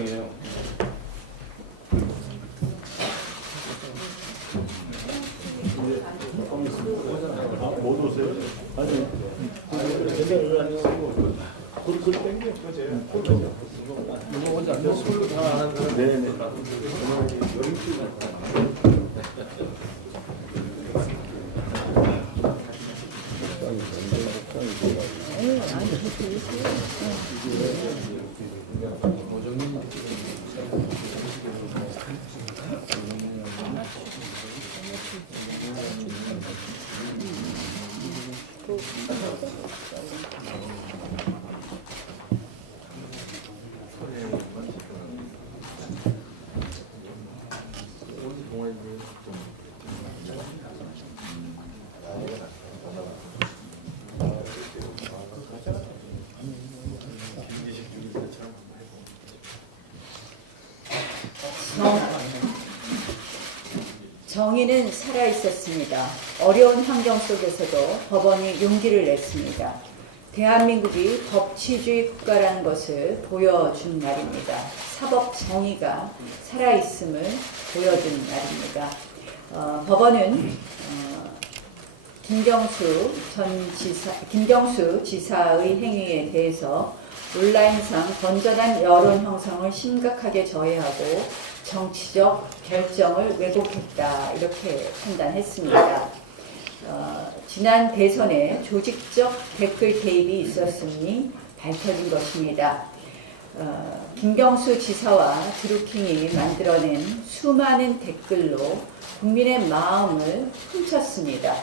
일당이에요. 못 오세요? 아니, 대장을 안 쓰고 그걸 땡겨. 이거 혼자 안 됐어. 술로 다 하는 사람. 네네. 정의는 살아있었습니다. 어려운 환경 속에서도 법원이 용기를 냈습니다. 대한민국이 법치주의 국가라는 것을 보여준 날입니다. 사법 정의가 살아있음을 보여준 날입니다. 법원은 김경수 지사의 행위에 대해서 온라인상 건전한 여론 형성을 심각하게 저해하고 정치적 결정을 왜곡했다, 이렇게 판단했습니다. 지난 대선에 조직적 댓글 개입이 있었음이 밝혀진 것입니다. 김경수 지사와 드루킹이 만들어낸 수많은 댓글로 국민의 마음을 훔쳤습니다.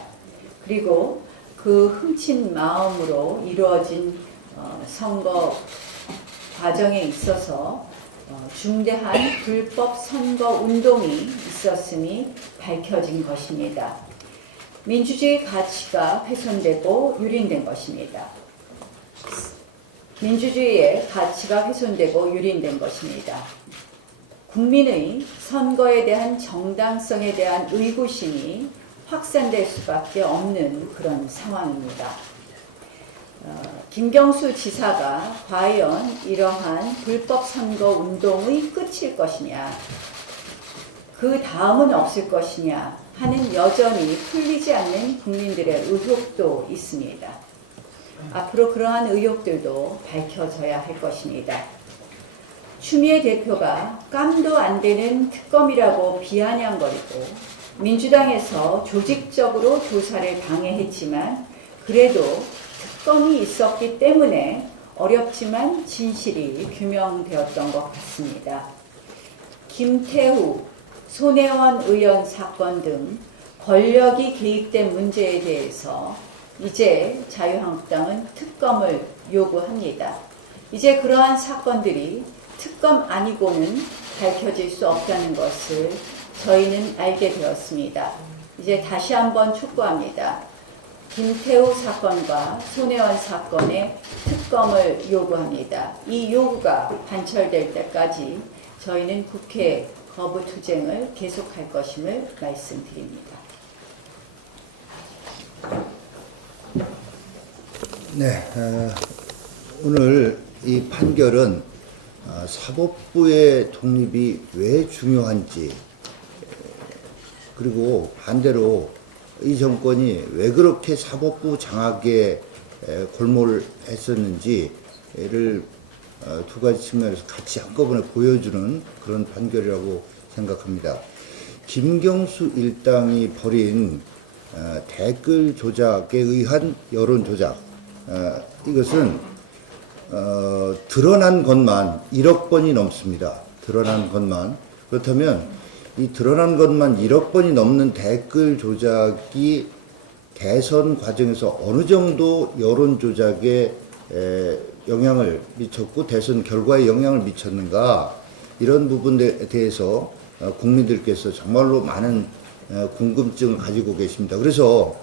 그리고 그 훔친 마음으로 이루어진 선거 과정에 있어서 중대한 불법 선거 운동이 있었음이 밝혀진 것입니다. 민주주의 가치가 훼손되고 유린된 것입니다. 민주주의의 가치가 훼손되고 유린된 것입니다. 국민의 선거에 대한 정당성에 대한 의구심이 확산될 수밖에 없는 그런 상황입니다. 김경수 지사가 과연 이러한 불법 선거 운동의 끝일 것이냐, 그 다음은 없을 것이냐 하는 여전히 풀리지 않는 국민들의 의혹도 있습니다. 앞으로 그러한 의혹들도 밝혀져야 할 것입니다. 추미애 대표가 깜도 안 되는 특검이라고 비아냥거리고 민주당에서 조직적으로 조사를 방해했지만 그래도 특검이 있었기 때문에 어렵지만 진실이 규명되었던 것 같습니다. 김태후, 손혜원 의원 사건 등 권력이 개입된 문제에 대해서 이제 자유한국당은 특검을 요구합니다. 이제 그러한 사건들이 특검 아니고는 밝혀질 수 없다는 것을 저희는 알게 되었습니다. 이제 다시 한번 촉구합니다. 김태우 사건과 손혜원 사건의 특검을 요구합니다. 이 요구가 관철될 때까지 저희는 국회 거부투쟁을 계속할 것임을 말씀드립니다. 네, 오늘 이 판결은 사법부의 독립이 왜 중요한지, 그리고 반대로 이 정권이 왜 그렇게 사법부 장악에 골몰했었는지를 두 가지 측면에서 같이 한꺼번에 보여주는 그런 판결이라고 생각합니다. 김경수 일당이 벌인 댓글 조작에 의한 여론 조작, 이것은 드러난 것만 1억 번이 넘습니다. 드러난 것만. 그렇다면 이 드러난 것만 1억 번이 넘는 댓글 조작이 대선 과정에서 어느 정도 여론 조작에 영향을 미쳤고 대선 결과에 영향을 미쳤는가, 이런 부분에 대해서 국민들께서 정말로 많은 궁금증을 가지고 계십니다. 그래서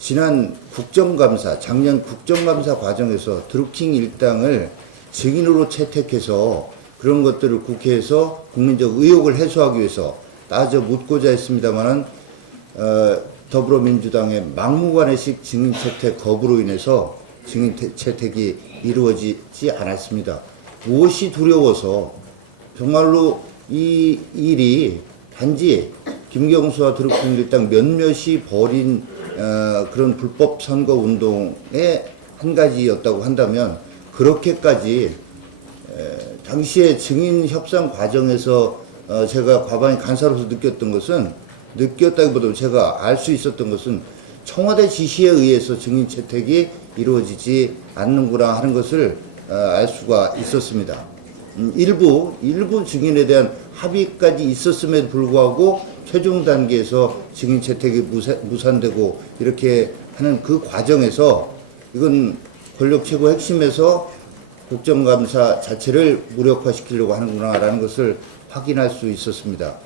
지난 국정감사, 작년 국정감사 과정에서 드루킹 일당을 증인으로 채택해서 그런 것들을 국회에서 국민적 의혹을 해소하기 위해서 따져 묻고자 했습니다만은 더불어민주당의 막무가내식 증인 채택 거부로 인해서 증인 채택이 이루어지지 않았습니다. 무엇이 두려워서 정말로 이 일이 단지 김경수와 드루킹 일당 몇몇이 벌인 그런 불법 선거 운동의 한 가지였다고 한다면 그렇게까지 당시에 증인 협상 과정에서 제가 과방위 간사로서 느꼈다기보다 제가 알 수 있었던 것은 청와대 지시에 의해서 증인 채택이 이루어지지 않는구나 하는 것을 알 수가 있었습니다. 일부 증인에 대한 합의까지 있었음에도 불구하고 최종 단계에서 증인 채택이 무산되고 이렇게 하는 그 과정에서 이건 권력 최고 핵심에서 국정감사 자체를 무력화시키려고 하는구나라는 것을 확인할 수 있었습니다.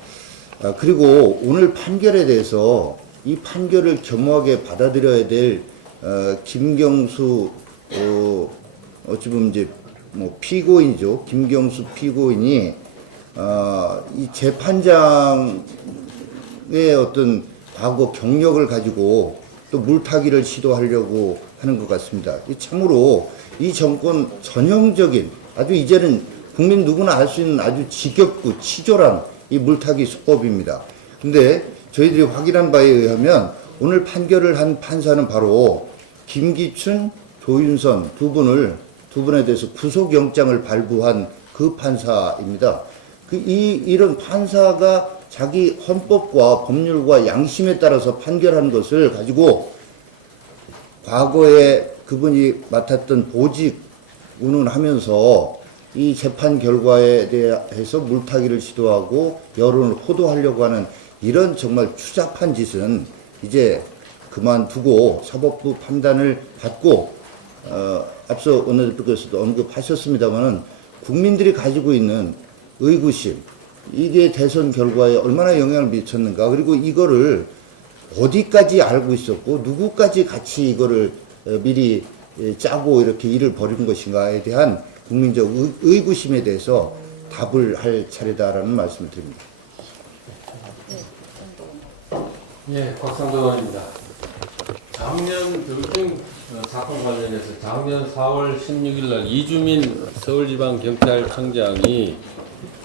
그리고 오늘 판결에 대해서 이 판결을 겸허하게 받아들여야 될 김경수 어찌 보면 이제 뭐 피고인이죠. 김경수 피고인이 이 재판장의 어떤 과거 경력을 가지고 또 물타기를 시도하려고 하는 것 같습니다. 참으로 이 정권 전형적인 아주 이제는 국민 누구나 알 수 있는 아주 지겹고 치졸한 이 물타기 수법입니다. 근데 저희들이 확인한 바에 의하면 오늘 판결을 한 판사는 바로 김기춘, 조윤선 두 분에 대해서 구속영장을 발부한 그 판사입니다. 이런 판사가 자기 헌법과 법률과 양심에 따라서 판결한 것을 가지고 과거에 그분이 맡았던 보직 운운하면서 이 재판 결과에 대해서 물타기를 시도하고 여론을 호도하려고 하는 이런 정말 추잡한 짓은 이제 그만두고 사법부 판단을 받고 앞서 원내대표께서도 언급하셨습니다마는 국민들이 가지고 있는 의구심 이게 대선 결과에 얼마나 영향을 미쳤는가 그리고 이거를 어디까지 알고 있었고 누구까지 같이 이거를 미리 짜고 이렇게 일을 벌인 것인가에 대한 국민적 의구심에 대해서 답을 할 차례다라는 말씀을 드립니다. 예, 곽상도 의원입니다. 작년 드루킹 사건 관련해서 작년 4월 16일 날 이주민 서울지방경찰청장이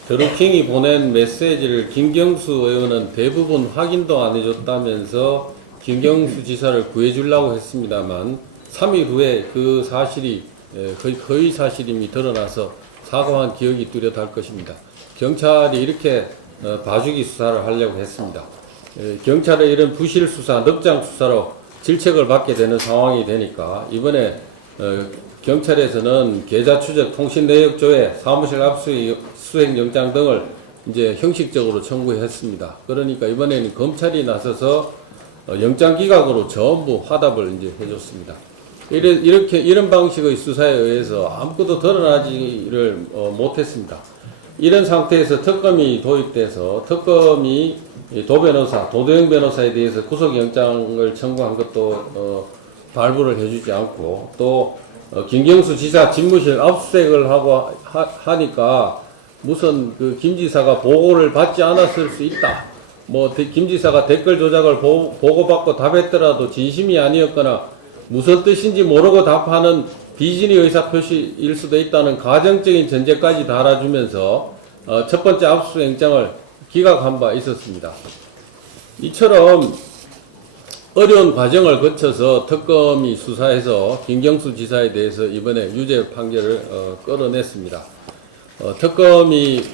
드루킹이 보낸 메시지를 김경수 의원은 대부분 확인도 안 해줬다면서 김경수 지사를 구해주려고 했습니다만 3일 후에 그 사실이 거의 사실임이 드러나서 사과한 기억이 뚜렷할 것입니다. 경찰이 이렇게 봐주기 수사를 하려고 했습니다. 경찰의 이런 부실 수사, 넉장 수사로 질책을 받게 되는 상황이 되니까 이번에 경찰에서는 계좌 추적, 통신 내역 조회, 사무실 압수수색 영장 등을 이제 형식적으로 청구했습니다. 그러니까 이번에는 검찰이 나서서 영장 기각으로 전부 화답을 이제 해줬습니다. 이런 방식의 수사에 의해서 아무것도 드러나지를 못했습니다. 이런 상태에서 특검이 도입돼서 특검이 도변호사, 도도영 변호사에 대해서 구속영장을 청구한 것도 발부를 해주지 않고 또 김경수 지사 집무실 압수수색을 하고 하니까 무슨 그 김 지사가 보고를 받지 않았을 수 있다. 뭐 김 지사가 댓글 조작을 보고받고 답했더라도 진심이 아니었거나 무슨 뜻인지 모르고 답하는 비진의 의사표시일 수도 있다는 가정적인 전제까지 달아주면서 첫 번째 압수영장을 기각한 바 있었습니다. 이처럼 어려운 과정을 거쳐서 특검이 수사해서 김경수 지사에 대해서 이번에 유죄 판결을 끌어냈습니다. 특검이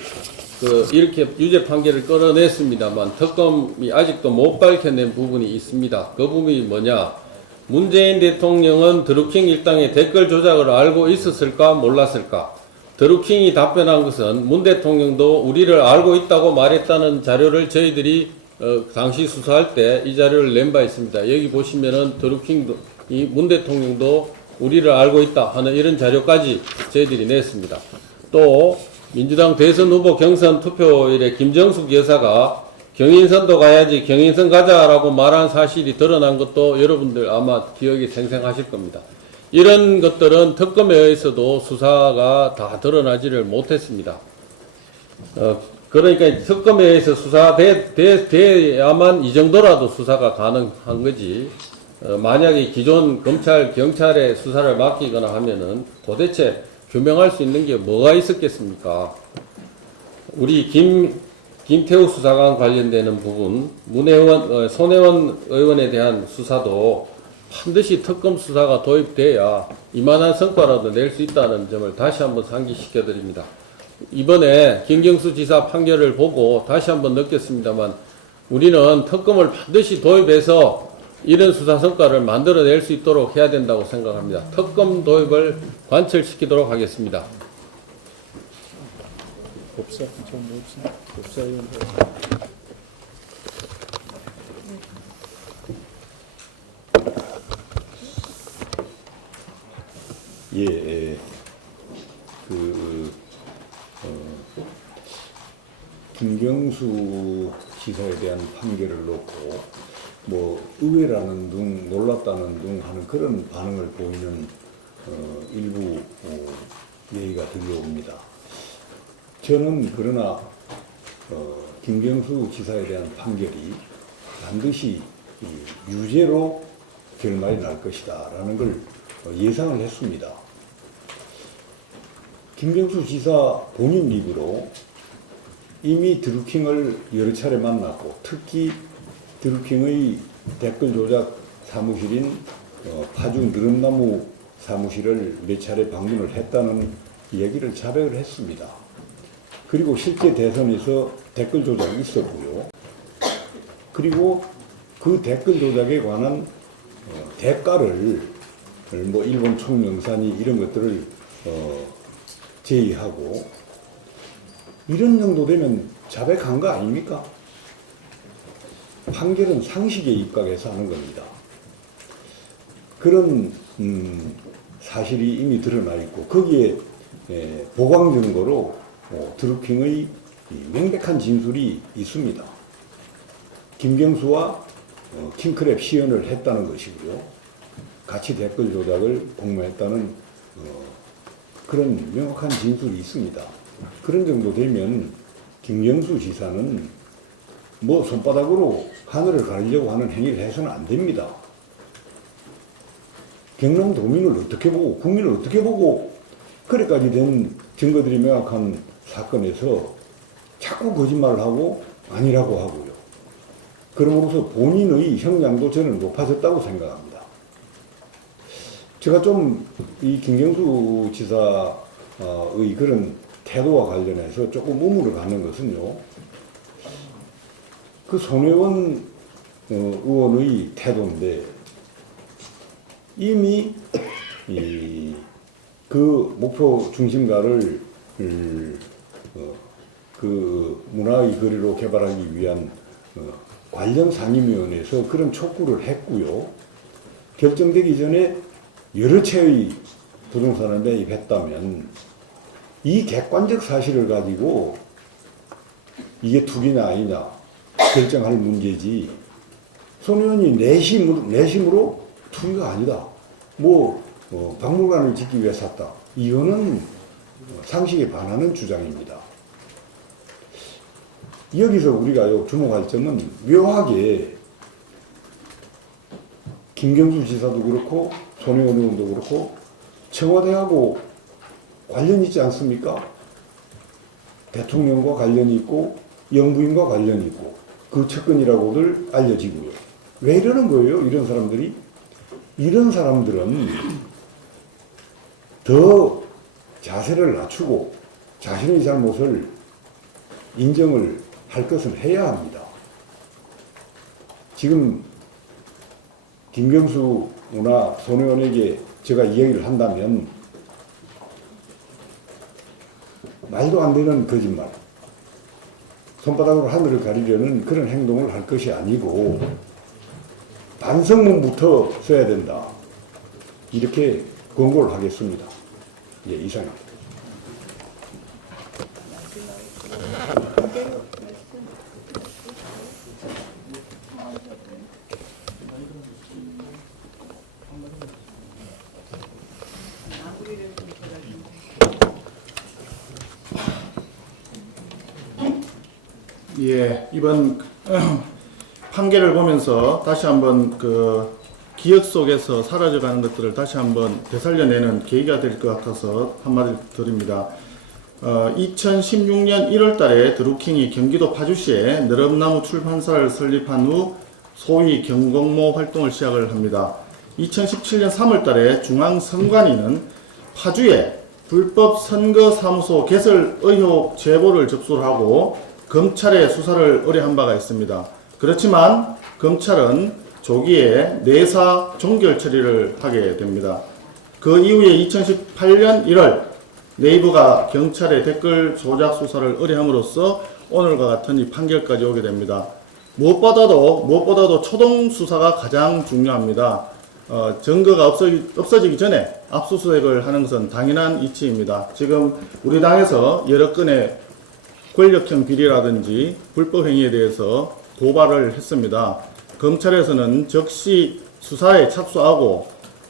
이렇게 유죄 판결을 끌어냈습니다만 특검이 아직도 못 밝혀낸 부분이 있습니다. 그 부분이 뭐냐? 문재인 대통령은 드루킹 일당의 댓글 조작을 알고 있었을까 몰랐을까? 드루킹이 답변한 것은 문 대통령도 우리를 알고 있다고 말했다는 자료를 저희들이 당시 수사할 때 이 자료를 낸 바 있습니다. 여기 보시면은 드루킹도 문 대통령도 우리를 알고 있다 하는 이런 자료까지 저희들이 냈습니다. 또 민주당 대선 후보 경선 투표일에 김정숙 여사가 경인선도 가야지 경인선 가자라고 말한 사실이 드러난 것도 여러분들 아마 기억이 생생하실 겁니다. 이런 것들은 특검에 의해서도 수사가 다 드러나지를 못했습니다. 그러니까 특검에 의해서 수사돼야만 이 정도라도 수사가 가능한 거지. 만약에 기존 검찰, 경찰에 수사를 맡기거나 하면은 도대체 규명할 수 있는 게 뭐가 있었겠습니까? 우리 김태우 수사관 관련되는 부분, 손혜원 의원에 대한 수사도 반드시 특검 수사가 도입돼야 이만한 성과라도 낼 수 있다는 점을 다시 한번 상기시켜 드립니다. 이번에 김경수 지사 판결을 보고 다시 한번 느꼈습니다만 우리는 특검을 반드시 도입해서 이런 수사 성과를 만들어낼 수 있도록 해야 된다고 생각합니다. 특검 도입을 관철시키도록 하겠습니다. 법사위원회. 예, 김경수 지사에 대한 판결을 놓고 뭐 의외라는 둥, 놀랐다는 둥 하는 그런 반응을 보이는 일부 얘기가 들려옵니다. 저는 그러나 김경수 지사에 대한 판결이 반드시 유죄로 결말이 날 것이다 라는 걸 예상을 했습니다. 김경수 지사 본인 입으로 이미 드루킹을 여러 차례 만났고 특히 드루킹의 댓글 조작 사무실인 파주 느릅나무 사무실을 몇 차례 방문을 했다는 얘기를 자백을 했습니다. 그리고 실제 대선에서 댓글 조작이 있었고요. 그리고 그 댓글 조작에 관한 대가를 뭐 일본 총영산이 이런 것들을 제의하고 이런 정도 되면 자백한 거 아닙니까? 판결은 상식에 입각해서 하는 겁니다. 그런 사실이 이미 드러나 있고 거기에 보강 증거로 드루킹의 명백한 진술이 있습니다. 김경수와 킹크랩 시연을 했다는 것이고요. 같이 댓글 조작을 공모했다는 그런 명확한 진술이 있습니다. 그런 정도 되면 김경수 지사는 뭐 손바닥으로 하늘을 가리려고 하는 행위를 해서는 안 됩니다. 경남도민을 어떻게 보고 국민을 어떻게 보고 그래까지 된 증거들이 명확한 사건에서 자꾸 거짓말을 하고 아니라고 하고요. 그러므로서 본인의 형량도 저는 높아졌다고 생각합니다. 제가 좀 이 김경수 지사의 그런 태도와 관련해서 조금 의문을 갖는 것은요. 그 손혜원 의원의 태도인데 이미 그 목표 중심가를 그 문화의 거리로 개발하기 위한 관련 상임위원회에서 그런 촉구를 했고요. 결정되기 전에 여러 채의 부동산을 매입했다면 이 객관적 사실을 가지고 이게 투기냐 아니냐 결정할 문제지 손 의원이 내심으로 투기가 아니다. 박물관을 짓기 위해 샀다. 이거는 상식에 반하는 주장입니다. 여기서 우리가 주목할 점은 묘하게 김경수 지사도 그렇고 손혜원 의원도 그렇고 청와대하고 관련이 있지 않습니까? 대통령과 관련이 있고 영부인과 관련이 있고 그 측근이라고들 알려지고요. 왜 이러는 거예요? 이런 사람들이? 이런 사람들은 더 자세를 낮추고 자신의 잘못을 인정을 할 것은 해야 합니다. 지금 김경수나 손혜원에게 제가 이야기를 한다면 말도 안 되는 거짓말, 손바닥으로 하늘을 가리려는 그런 행동을 할 것이 아니고 반성문부터 써야 된다. 이렇게 권고를 하겠습니다. 예, 이상입니다. 예, 이번 판결을 보면서 다시 한번 그 기억 속에서 사라져가는 것들을 다시 한번 되살려내는 계기가 될 것 같아서 한마디 드립니다. 2016년 1월달에 드루킹이 경기도 파주시에 느릅나무 출판사를 설립한 후 소위 경공모 활동을 시작을 합니다. 2017년 3월달에 중앙선관위는 파주에 불법 선거사무소 개설 의혹 제보를 접수를 하고 검찰의 수사를 의뢰한 바가 있습니다. 그렇지만 검찰은 조기에 내사 종결 처리를 하게 됩니다. 그 이후에 2018년 1월 네이버가 경찰의 댓글 조작 수사를 의뢰함으로써 오늘과 같은 이 판결까지 오게 됩니다. 무엇보다도 초동 수사가 가장 중요합니다. 증거가 없어지기 전에 압수수색을 하는 것은 당연한 이치입니다. 지금 우리 당에서 여러 건의 권력형 비리라든지 불법 행위에 대해서 고발을 했습니다. 검찰에서는 즉시 수사에 착수하고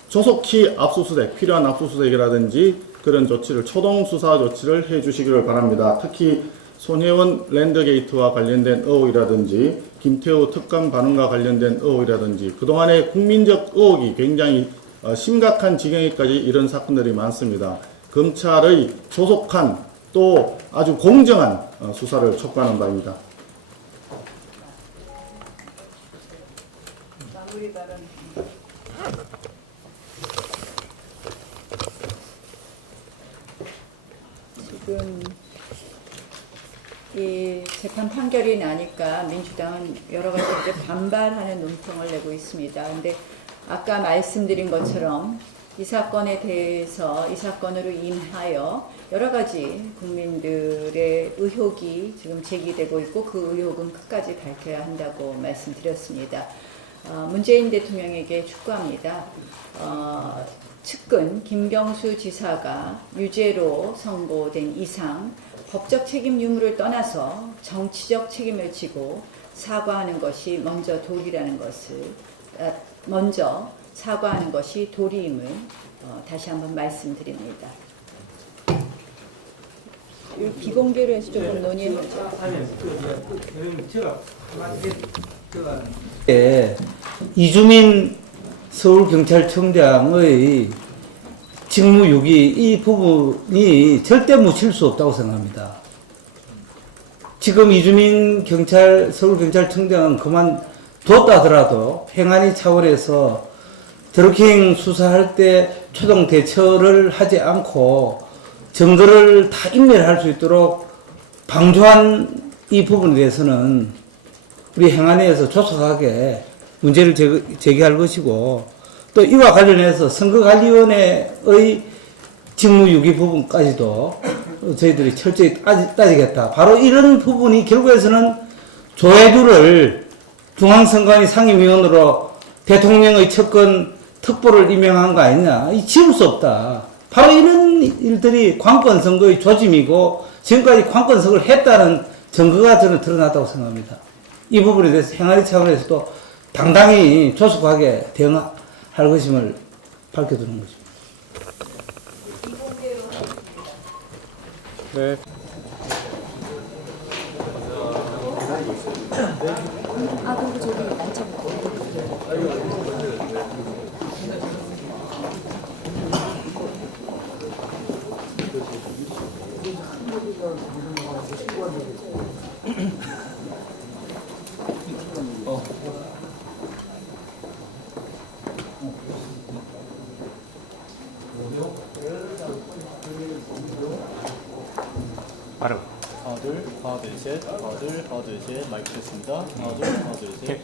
조속히 압수수색, 필요한 압수수색이라든지 그런 조치를, 초동 수사 조치를 해 주시기를 바랍니다. 특히 손혜원 랜드게이트와 관련된 의혹이라든지 김태우 특감 반응과 관련된 의혹이라든지 그동안의 국민적 의혹이 굉장히 심각한 지경에까지 이런 사건들이 많습니다. 검찰의 조속한 또 아주 공정한 수사를 촉구하는 바입니다. 마무리 발언. 지금 이 재판 판결이 나니까 민주당은 여러 가지 이제 반발하는 논평을 내고 있습니다. 근데 아까 말씀드린 것처럼 이 사건에 대해서 이 사건으로 인하여 여러 가지 국민들의 의혹이 지금 제기되고 있고 그 의혹은 끝까지 밝혀야 한다고 말씀드렸습니다. 문재인 대통령에게 촉구합니다. 측근 김경수 지사가 유죄로 선고된 이상 법적 책임 유무를 떠나서 정치적 책임을 지고 사과하는 것이 먼저 도리라는 것을 먼저 사과하는 것이 도리임을 다시 한번 말씀드립니다. 비공개로 해서 조금 논의해보죠. 이주민 서울경찰청장의 직무유기 이 부분이 절대 묻힐 수 없다고 생각합니다. 지금 이주민 서울경찰청장은 그만뒀다 하더라도 행안위 차원에서 드루킹 수사할 때 초동 대처를 하지 않고 증거를 다 인멸할 수 있도록 방조한 이 부분에 대해서는 우리 행안위에서 조속하게 문제를 제기할 것이고 또 이와 관련해서 선거관리위원회의 직무유기 부분까지도 저희들이 철저히 따지겠다. 바로 이런 부분이 결국에서는 조혜두를 중앙선관위 상임위원으로 대통령의 측근 특보를 임명한 거 아니냐. 지울 수 없다. 바로 이런 일들이 관건선거의 조짐이고 지금까지 관건선거를 했다는 증거가 저는 드러났다고 생각합니다. 이 부분에 대해서 행안위 차원에서도 당당히 조속하게 대응할 것임을 밝혀두는 것입니다. 네. 그리고 저기 만져볼게요. 바로. 하나 둘 셋, 하나 둘 셋, 마이크 tes트입니다. 하나 둘 셋.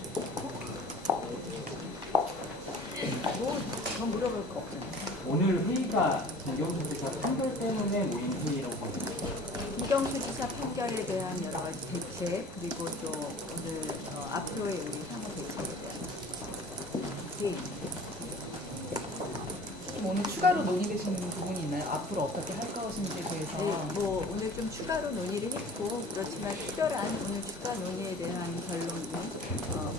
오늘 회의가 김경수 지사 판결 때문에 모인 회의라고 보입니다. 김경수 지사 판결에 대한 여러 가지 대책 그리고 또 오늘 앞으로의 우리 향후 대책에 대한 오늘 추가로 논의되시는 부분이 있나요? 앞으로 어떻게 할 것인지에 대해서. 뭐 오늘 좀 추가로 논의를 했고 그렇지만 특별한 오늘 추가 논의에 대한 결론은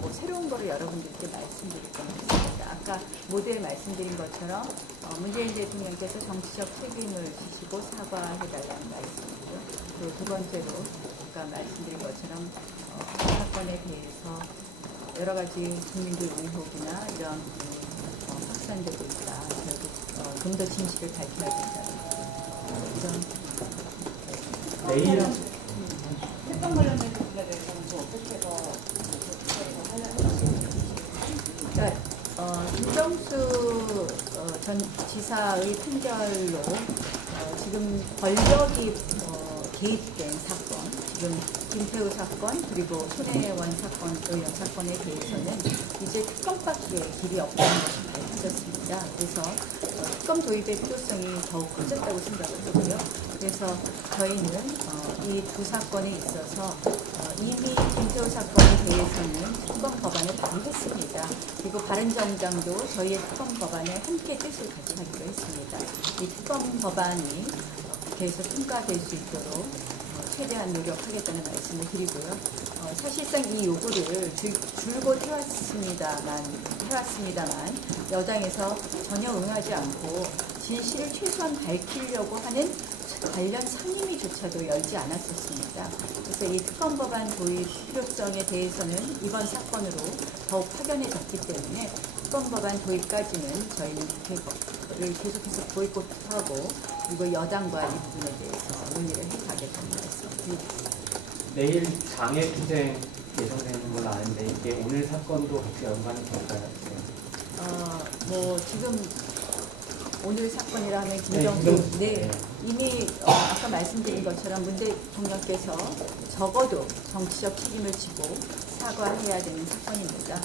뭐 새로운 거를 여러분들께 말씀드릴 건 없습니다. 아까 모두에 말씀드린 것처럼 문재인 대통령께서 정치적 책임을 지시고 사과해달라는 말씀이고요. 그리고 두 번째로 아까 말씀드린 것처럼 사건에 대해서 여러 가지 국민들 의혹이나 이런 확산되고 있다. 결국 좀 더 진실을 밝혀야 된다는 이런 내일 특검 관련된 부분에 대해서는 또 어떻게 더 그러니까 김경수 전 지사의 판결로 지금 권력이 개입된 사건, 지금 김태우 사건 그리고 손혜원 사건, 의원 사건에 대해서는 이제 특검밖에 길이 없다는 것이 밝혀졌습니다. 그래서 특검 도입의 필요성이 더욱 커졌다고 생각을 하고요. 그래서 저희는 이 두 사건에 있어서 이미 김태우 사건에 대해서는 특검 법안을 발의했습니다. 그리고 바른정당도 저희의 특검 법안에 함께 뜻을 같이 하기로 했습니다. 이 특검 법안이 국회에서 통과될 수 있도록 최대한 노력하겠다는 말씀을 드리고요. 사실상 이 요구를 줄곧 해왔습니다만 여당에서 전혀 응하지 않고 진실을 최소한 밝히려고 하는 관련 상임위조차도 열지 않았었습니다. 그래서 이 특검 법안 도입 필요성에 대해서는 이번 사건으로 더욱 확연해졌기 때문에 특검 법안 도입까지는 저희는 국회를 계속해서 보이콧하고 그리고 여당과 이 부분에 대해서 논의를 해가겠다는 말씀드립니다. 내일 장애투쟁 예정되는 걸로 아는데 이게 오늘 사건도 같이 연관이 될까요? 뭐 지금 오늘 사건이라면 김정수 네, 이미 아까 말씀드린 것처럼 문 대통령께서 적어도 정치적 책임을 지고 사과해야 되는 사건입니다.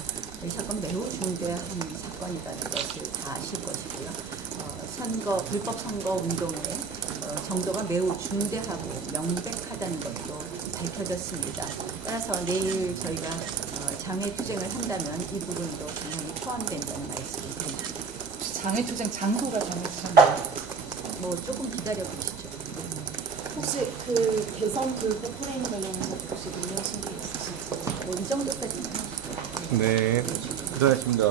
이 사건 매우 중대한 사건이라는 것을 다 아실 것이고요. 불법 선거 운동의 정도가 매우 중대하고 명백하다는 것도 밝혀졌습니다. 따라서 내일 저희가 장외 투쟁을 한다면 이 부분도 당연히 포함된다는 말씀을 드립니다. 장애투쟁 장소가 정해지셨나요? 뭐 조금 기다려 보시죠. 혹시 그 대선 불법 프레임 관련해서 혹시 논의하신 게 있으신지? 뭐 이 정도까지는. 네, 고생하셨습니다.